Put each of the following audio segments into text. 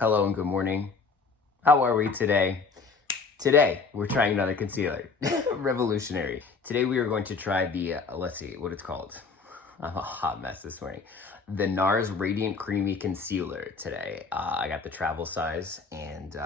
Hello and good morning. How are we today? Today, we're trying another concealer. Revolutionary. Today we are going to try the, let's see what it's called. I'm a hot mess this morning. The NARS Radiant Creamy Concealer today. I got the travel size and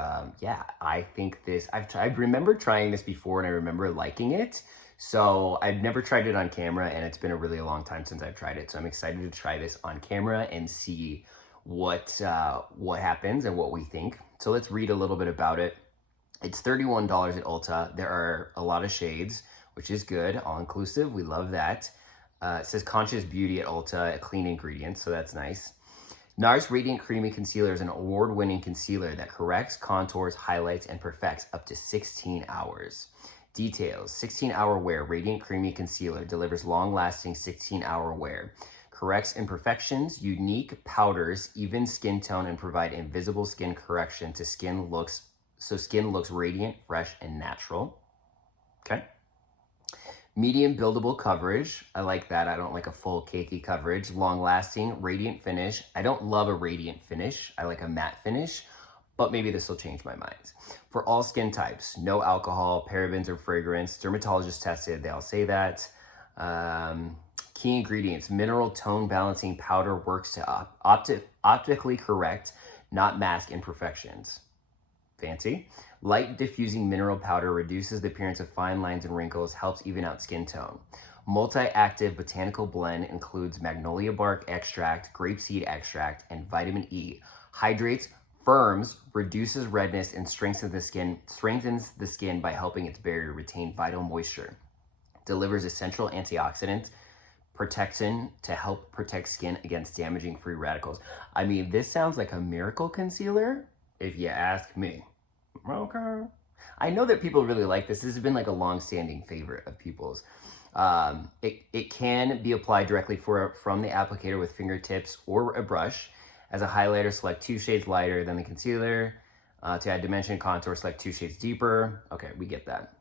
yeah, I think this, I remember trying this before and I remember liking it. So I've never tried it on camera and it's been a really long time since I've tried it. So I'm excited to try this on camera and see what happens and what we think. So let's read a little bit about it. It's $31 at Ulta. There are a lot of shades, which is good, all inclusive. We love that. It says Conscious Beauty at Ulta, clean ingredients, so that's nice. NARS Radiant Creamy Concealer is an award-winning concealer that corrects, contours, highlights, and perfects up to 16 hours. Details: 16-hour wear. Radiant Creamy Concealer delivers long-lasting 16-hour wear. Corrects imperfections, unique powders, even skin tone, and provide invisible skin correction to skin looks radiant, fresh, and natural. Okay. Medium buildable coverage. I like that. I don't like a full cakey coverage. Long lasting, radiant finish. I don't love a radiant finish. I like a matte finish, but maybe this will change my mind. For all skin types, no alcohol, parabens, or fragrance. Dermatologist tested, they all say that. Key ingredients: mineral tone balancing powder works to optically correct, not mask imperfections. Fancy. Light diffusing mineral powder reduces the appearance of fine lines and wrinkles, helps even out skin tone. Multi-active botanical blend includes magnolia bark extract, grapeseed extract, and vitamin E. Hydrates, firms, reduces redness, and strengthens the skin by helping its barrier retain vital moisture. Delivers essential antioxidants, protection to help protect skin against damaging free radicals. I mean, this sounds like a miracle concealer, if you ask me. Okay. I know that people really like this. This has been like a long-standing favorite of people's. It can be applied directly from the applicator with fingertips or a brush. As a highlighter, select 2 shades lighter than the concealer. To add dimension and contour, select 2 shades deeper. Okay, we get that.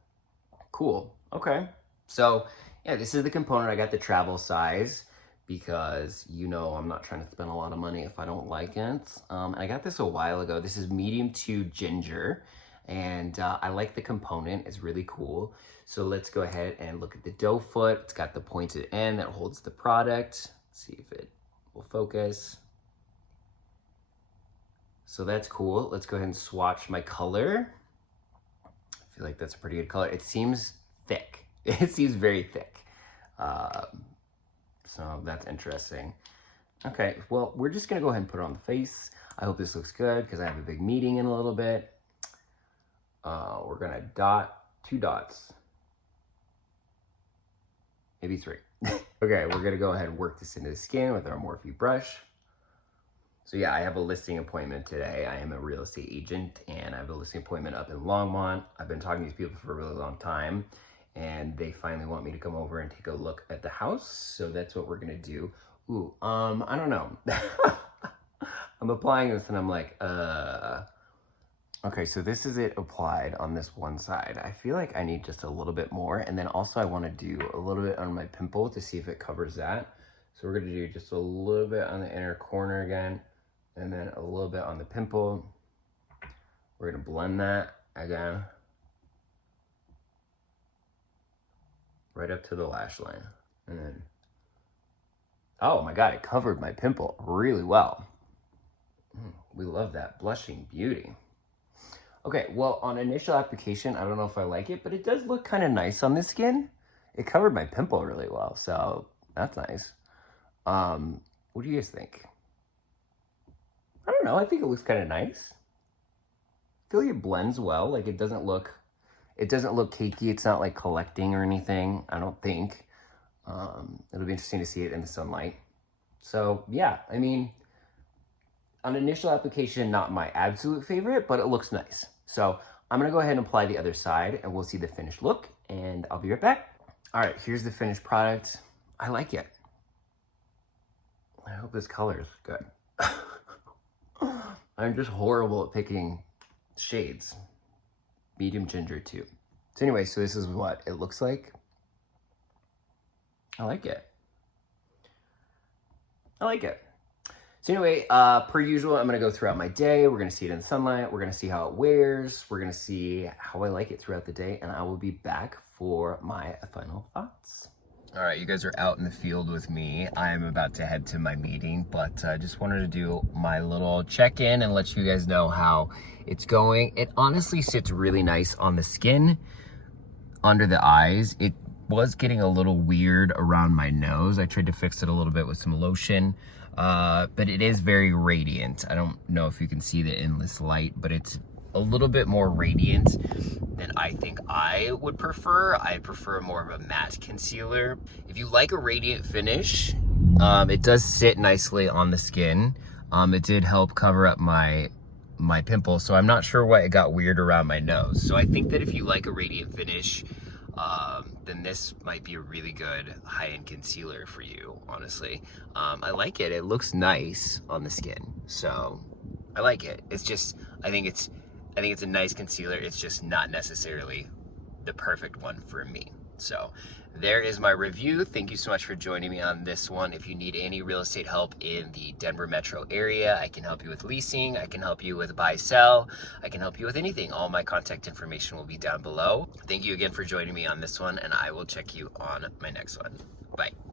Cool. Okay. So yeah, this is the component. I got the travel size because, you know, I'm not trying to spend a lot of money if I don't like it. I got this a while ago. This is medium to ginger, and I like the component. It's really cool. So let's go ahead and look at the doe foot. It's got the pointed end that holds the product. Let's see if it will focus. So that's cool. Let's go ahead and swatch my color. I feel like that's a pretty good color. It seems thick. It seems very thick. So that's interesting. Okay, well, we're just gonna go ahead and put it on the face. I hope this looks good because I have a big meeting in a little bit. We're gonna dot 2 dots. Maybe 3. Okay, we're gonna go ahead and work this into the skin with our Morphe brush. So yeah, I have a listing appointment today. I am a real estate agent and I have a listing appointment up in Longmont. I've been talking to these people for a really long time and they finally want me to come over and take a look at the house. So that's what we're gonna do. Ooh, I don't know. I'm applying this and I'm like, okay, so this is it applied on this one side. I feel like I need just a little bit more. And then also I wanna do a little bit on my pimple to see if it covers that. So we're gonna do just a little bit on the inner corner again, and then a little bit on the pimple. We're gonna blend that again. Right up to the lash line. And then, oh my God, it covered my pimple really well. We love that blushing beauty. Okay, well, on initial application, I don't know if I like it, but it does look kind of nice on the skin. It covered my pimple really well, so that's nice. What do you guys think? I don't know, I think it looks kind of nice. I feel like it blends well, like it doesn't look cakey. It's not like collecting or anything, I don't think. It'll be interesting to see it in the sunlight. So yeah, I mean, on initial application, not my absolute favorite, but it looks nice. So I'm gonna go ahead and apply the other side and we'll see the finished look and I'll be right back. All right, here's the finished product. I like it. I hope this color is good. I'm just horrible at picking shades. Medium ginger too. So anyway, so this is what it looks like. I like it. I like it. So anyway, per usual, I'm gonna go throughout my day. We're gonna see it in the sunlight. We're gonna see how it wears. We're gonna see how I like it throughout the day, and I will be back for my final thoughts. All right, you guys are out in the field with me. I'm about to head to my meeting, but I just wanted to do my little check-in and let you guys know how it's going. It honestly sits really nice on the skin, under the eyes. It was getting a little weird around my nose. I tried to fix it a little bit with some lotion, but it is very radiant. I don't know if you can see the endless light, but it's a little bit more radiant than I think I would prefer. I prefer more of a matte concealer. If you like a radiant finish, it does sit nicely on the skin. It did help cover up my pimple, so I'm not sure why it got weird around my nose. So I think that if you like a radiant finish, then this might be a really good high-end concealer for you, honestly. I like it. It looks nice on the skin, so I like it. It's just, I think it's a nice concealer. It's just not necessarily the perfect one for me. So there is my review. Thank you so much for joining me on this one. If you need any real estate help in the Denver metro area, I can help you with leasing. I can help you with buy sell. I can help you with anything. All my contact information will be down below. Thank you again for joining me on this one, and I will check you on my next one. Bye.